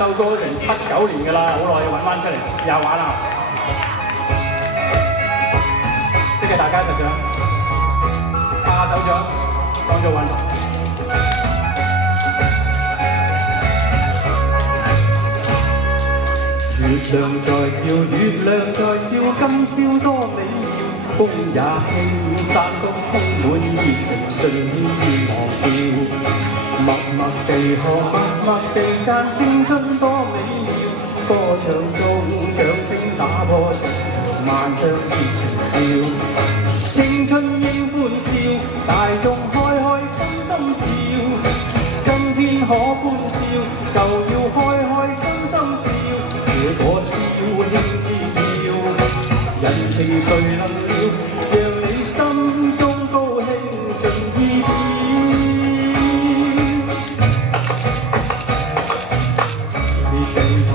首歌成79年㗎啦，好耐要揾翻出嚟試下玩啦。識嘅大家一齊唱，拍下手掌，當做運動。月亮在照，月亮在笑，今宵多美妙。風也輕，山谷充滿熱情，盡已忘掉。默默地看，默默地讚，青春多美妙。歌唱中，掌聲打破成萬丈熱情調。青春應歡笑，大眾開開心心笑。今天可歡笑，就要開開心心笑。這個笑輕飄飄，人情誰能料？讓你心中高興盡意表。熱地唱，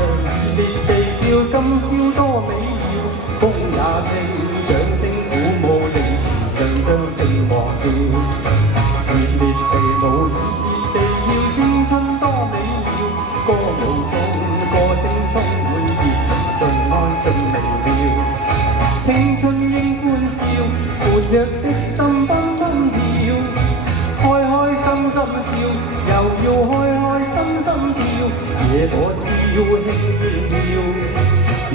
熱地叫，今宵多美妙。風也清，掌聲鼓舞，利是人將情忘掉。熱烈地舞，熱地要，青春多美妙。歌舞中，歌聲充滿熱情，盡安盡明了。青春應歡笑，活躍的心蹦蹦跳。開開心心笑，又要開開心心跳。這朵笑輕飄飄，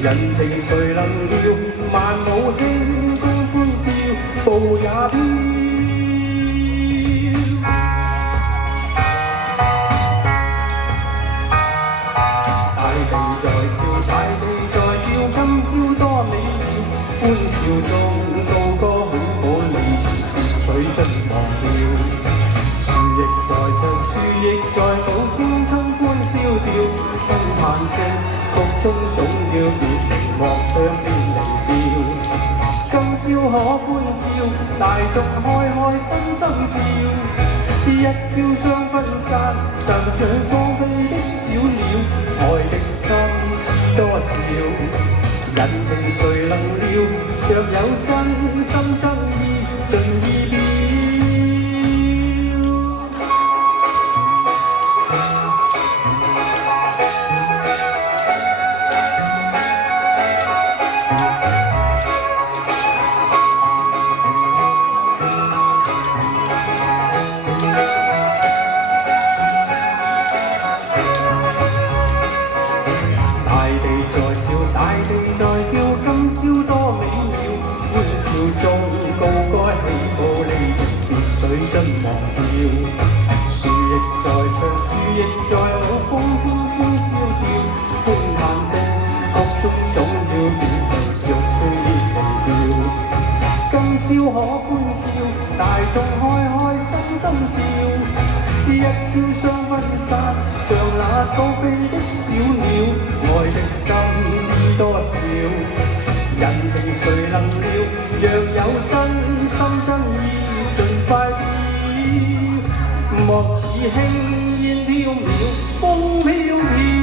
人情誰能料？萬舞輕功歡笑，步也飄。大地在笑，大地在叫，今宵多美妙。歡笑中，高歌滿舞，離前別水盡忘掉。樹亦在唱，樹亦在舞，青春歡笑調。風嘆息，曲中總要別離，莫唱別離調。今宵可歡笑，大眾開開心心笑。一朝雙分散，就像放飛的小鳥。愛的心知多少？人情誰能料？若有真心真意，盡意表。大地在笑，大地在叫，今宵多美妙。歡笑中，高歌起舞，離情別水盡忘掉。樹亦在唱，樹亦在舞，風中歡笑跳。歡嘆息，曲中總要別離，欲雖離了。今宵可歡笑，大眾開開心心笑。一朝雙分散，像那高飛的小鳥。愛的心知多少？人情誰能料？若有真心真意，盡快表。莫似輕煙飄渺，風飄飄。